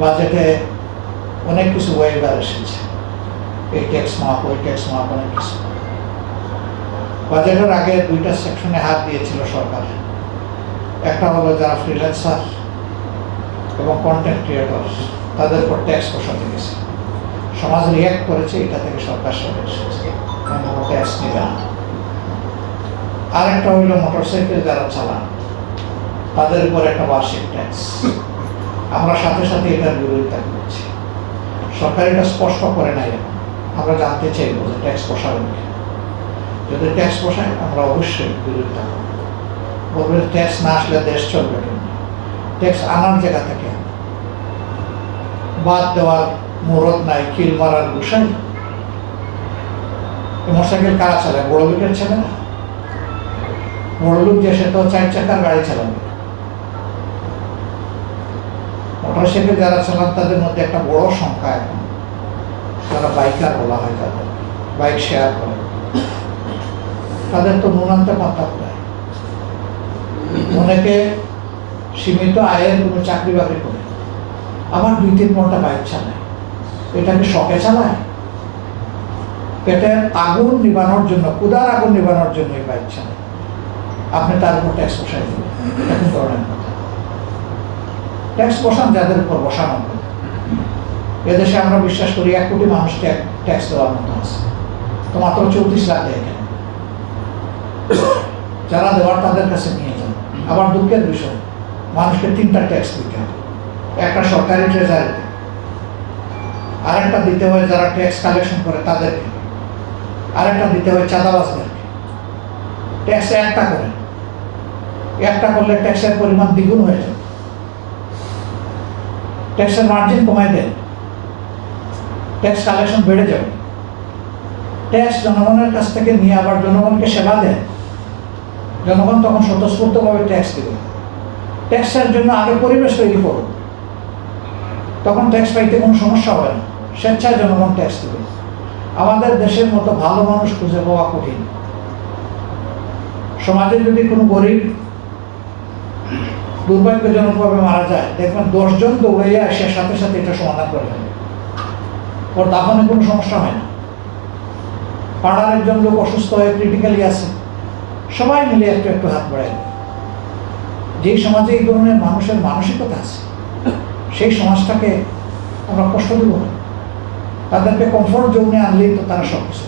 বাজেটে অনেক কিছু ওয়েবার এসেছে, এই ট্যাক্স মাপ ওই ট্যাক্স মাপ অনেক কিছু। বাজেটের আগে দুইটা সেকশনে হাত দিয়েছিল সরকার, একটা হলো যারা ফ্রিল্যান্সার এবং কন্টেন্ট ক্রিয়েটর তাদের উপর ট্যাক্স বসাতে গেছে। সমাজ রিয়াক্ট করেছে, এটা থেকে সরকার সরে এসেছে, ট্যাক্স নেবে না। আর একটা হইল মোটরসাইকেল যারা চালান তাদের উপর একটা বার্ষিক ট্যাক্স। আমরা সাথে সাথে এটার বিরোধিতা করছি। সরকার এটা স্পষ্ট করে নাই এখন, আমরা জানতে চাইব যে ট্যাক্স বসাবেন কি। যদি ট্যাক্স বসায় আমরা অবশ্যই বিরোধিতা করব, বলবেন ট্যাক্স না আসলে দেশ চলবে কেন। ট্যাক্স আনার জায়গা থেকে বাদ দেওয়ার মুরত নাই, কিল মারার গুসাই। মোটরসাইকেল কারা চালায়? বড় লোকের ছেলে না? বড় লোক যে সে তো 4 চাকার গাড়ি চালাবে। মোটরসাইকেল যারা চালান তাদের মধ্যে একটা বড় সংখ্যা এখন যারা বাইকার বলা হয়, তাদের বাইক শেয়ার করে, তাদের তো নুনান্তে পাত্তা পায়। অনেকে সীমিত আয়ের কোনো চাকরি বাকরি করে, আবার 2-3 ঘন্টা বাইক চালায়। এটা কি শখে চালায়? পেটের আগুন নিবানোর জন্য, ক্ষুধার আগুন নিবানোর জন্য এই বাইক চালায়। আপনি তার উপর ট্যাক্স বসাই দেবেন, এটা কোন ধরনের কথা? ট্যাক্স বসান যাদের উপর বসানো হবে। এদেশে আমরা বিশ্বাস করি 1 কোটি মানুষ ট্যাক্স দেওয়ার মতো আছে, তো মাত্র 34 লাখ দেয় এখানে। যারা দেওয়ার তাদের কাছে নিয়ে যান। আবার দুঃখের বিষয়, মানুষকে 3টা ট্যাক্স দিতে হয়। একটা সরকারি ট্রেজারিতে, আরেকটা দিতে হয় যারা ট্যাক্স কালেকশন করে তাদেরকে, আরেকটা দিতে হয় চাঁদাবাজদেরকে। ট্যাক্সে একটা করেন, একটা করলে ট্যাক্সের পরিমাণ দ্বিগুণ হয়ে যাবে। ট্যাক্সের মার্জিন কমায় দেন, ট্যাক্স কালেকশন বেড়ে যাবে। ট্যাক্স জনগণের কাছ থেকে নিয়ে আবার জনগণকে সেবা দেন, জনগণ তখন স্বতঃস্ফূর্তভাবে ট্যাক্স দেবে। ট্যাক্সের জন্য আগে পরিবেশ তৈরি করুন, তখন ট্যাক্স পাইতে কোনো সমস্যা হবে না, স্বেচ্ছায় জনগণ ট্যাক্স দেবে। আমাদের দেশের মতো ভালো মানুষ খুঁজে পাওয়া কঠিন। সমাজে যদি কোনো গরিব দুর্ভাগ্যজনকভাবে মারা যায়, দেখবেন 10 জন দৌড়াইয়া এসে সাথে সাথে এটা সমাধান করে ফেলে, ওর দাফনে কোনো সমস্যা হয় না। পাড়ার একজন লোক অসুস্থ হয়ে ক্রিটিক্যালি আছে, সবাই মিলে একটু একটু হাত বাড়ায়। যেই সমাজে এই ধরনের মানুষের মানসিকতা আছে, সেই সমাজটাকে আমরা কষ্ট দেব না। তাদেরকে কমফোর্ট জোনে আনলেই তো তারা সব কিছু